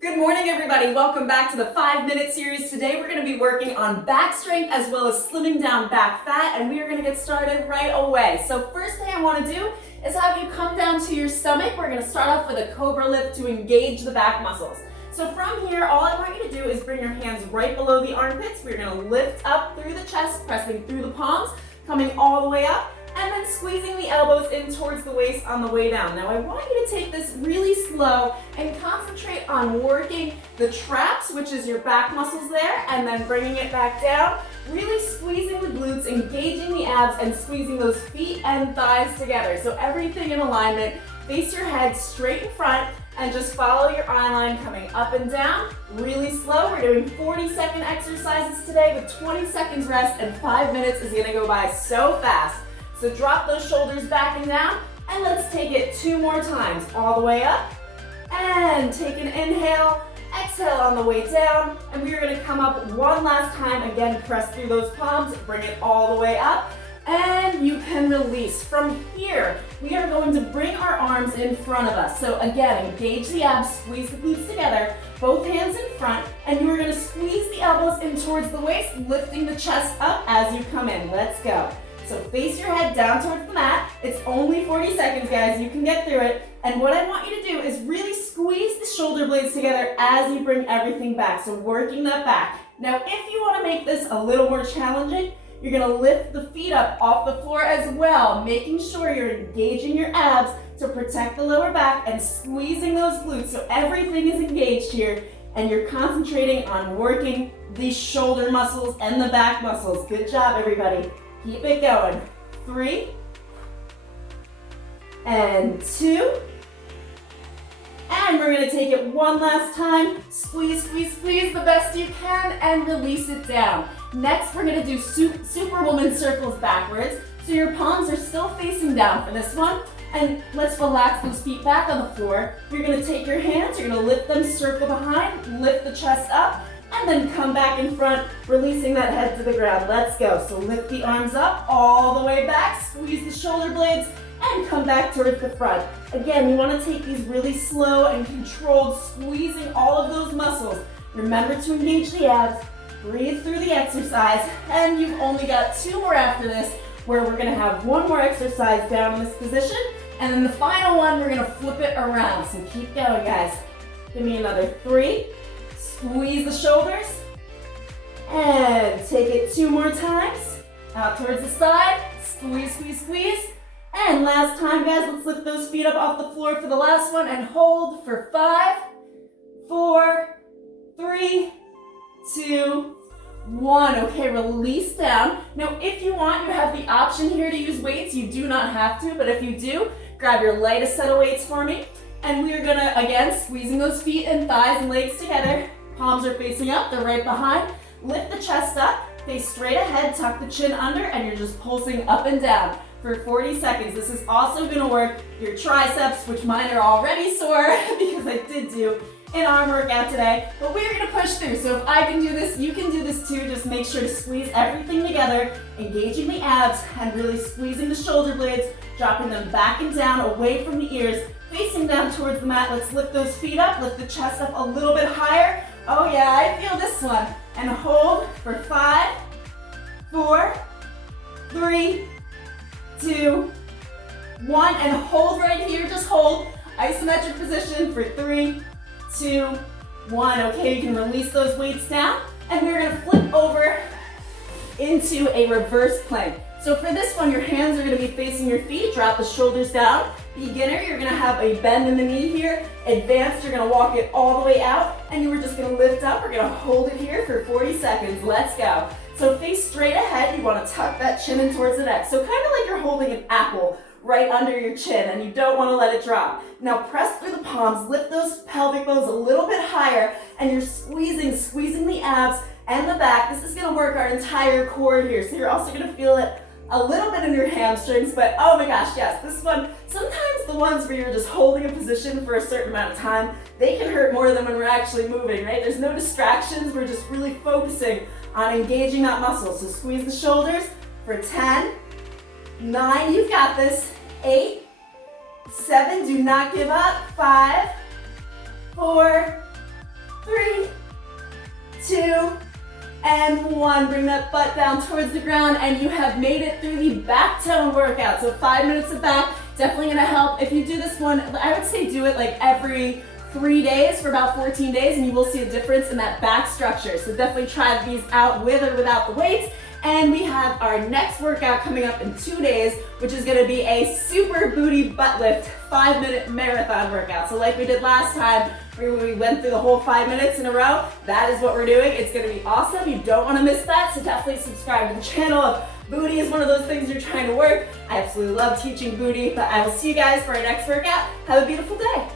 Good morning, everybody. Welcome back to the 5-minute series. Today we're going to be working on back strength as well as slimming down back fat, and we are going to get started right away. So first thing I want to do is have you come down to your stomach. We're going to start off with a cobra lift to engage the back muscles. So from here, all I want you to do is bring your hands right below the armpits. We're going to lift up through the chest, pressing through the palms, coming all the way up, and then squeezing the elbows in towards the waist on the way down. Now I want you to take this really slow and concentrate on working the traps, which is your back muscles there, and then bringing it back down, really squeezing the glutes, engaging the abs, and squeezing those feet and thighs together. So everything in alignment. Face your head straight in front and just follow your eye line coming up and down, really slow. We're doing 40-second exercises today with 20 seconds rest, and 5 minutes is gonna go by so fast. So drop those shoulders back and down, and let's take it 2 more times. All the way up, and take an inhale, exhale on the way down, and we are gonna come up one last time. Again, press through those palms, bring it all the way up, and you can release. From here, we are going to bring our arms in front of us. So again, engage the abs, squeeze the glutes together, both hands in front, and you are gonna squeeze the elbows in towards the waist, lifting the chest up as you come in. Let's go. So face your head down towards the mat. It's only 40 seconds, guys. You can get through it. And what I want you to do is really squeeze the shoulder blades together as you bring everything back. So working that back. Now, if you want to make this a little more challenging, you're going to lift the feet up off the floor as well, making sure you're engaging your abs to protect the lower back and squeezing those glutes. So everything is engaged here, and you're concentrating on working the shoulder muscles and the back muscles. Good job, everybody. Keep it going. 3 and 2. And we're going to take it one last time. Squeeze, squeeze, squeeze the best you can and release it down. Next, we're going to do Superwoman circles backwards. So your palms are still facing down for this one. And let's relax those feet back on the floor. You're going to take your hands, you're going to lift them, circle behind, lift the chest up, and then come back in front, releasing that head to the ground. Let's go. So lift the arms up all the way back, squeeze the shoulder blades, and come back towards the front. Again, you want to take these really slow and controlled, squeezing all of those muscles. Remember to engage the abs, breathe through the exercise, and you've only got 2 more after this, where we're going to have 1 more exercise down in this position, and then the final one, we're going to flip it around. So keep going, guys. Give me another 3. Squeeze the shoulders, and take it 2 more times. Out towards the side, squeeze, squeeze, squeeze. And last time, guys, let's lift those feet up off the floor for the last one and hold for 5, 4, 3, 2, 1. Okay, release down. Now, if you want, you have the option here to use weights. You do not have to, but if you do, grab your lightest set of weights for me. And we are gonna, again, squeezing those feet and thighs and legs together. Palms are facing up, they're right behind. Lift the chest up, face straight ahead, tuck the chin under, and you're just pulsing up and down for 40 seconds. This is also gonna work your triceps, which mine are already sore because I did do an arm workout today, but we're gonna push through. So if I can do this, you can do this too. Just make sure to squeeze everything together, engaging the abs and really squeezing the shoulder blades, dropping them back and down away from the ears, facing down towards the mat. Let's lift those feet up, lift the chest up a little bit higher. Oh yeah, I feel this one. And hold for 5, 4, 3, 2, 1. And hold right here, just hold. Isometric position for 3, 2, 1. Okay, you can release those weights down. And we're gonna flip over into a reverse plank. So for this one, your hands are gonna be facing your feet, drop the shoulders down. Beginner, you're gonna have a bend in the knee here. Advanced, you're gonna walk it all the way out, and you are just gonna lift up. We're gonna hold it here for 40 seconds. Let's go. So face straight ahead, you wanna tuck that chin in towards the neck. So kind of like you're holding an apple right under your chin, and you don't wanna let it drop. Now press through the palms, lift those pelvic bones a little bit higher, and you're squeezing the abs and the back. This is gonna work our entire core here. So you're also gonna feel it a little bit in your hamstrings, but oh my gosh, yes, this one, sometimes the ones where you're just holding a position for a certain amount of time, they can hurt more than when we're actually moving, right? There's no distractions, we're just really focusing on engaging that muscle. So squeeze the shoulders for 10, 9, you've got this, 8, 7, do not give up, 5, 4, 1. Bring that butt down towards the ground, and you have made it through the back tone workout. So 5 minutes of back, definitely gonna help. If you do this one, I would say do it like every 3 days for about 14 days, and you will see a difference in that back structure. So definitely try these out with or without the weights. And we have our next workout coming up in 2 days, which is gonna be a super booty butt lift 5-minute marathon workout. So like we did last time, where we went through the whole 5 minutes in a row, that is what we're doing. It's gonna be awesome. You don't wanna miss that, so definitely subscribe to the channel. If booty is one of those things you're trying to work, I absolutely love teaching booty, but I will see you guys for our next workout. Have a beautiful day.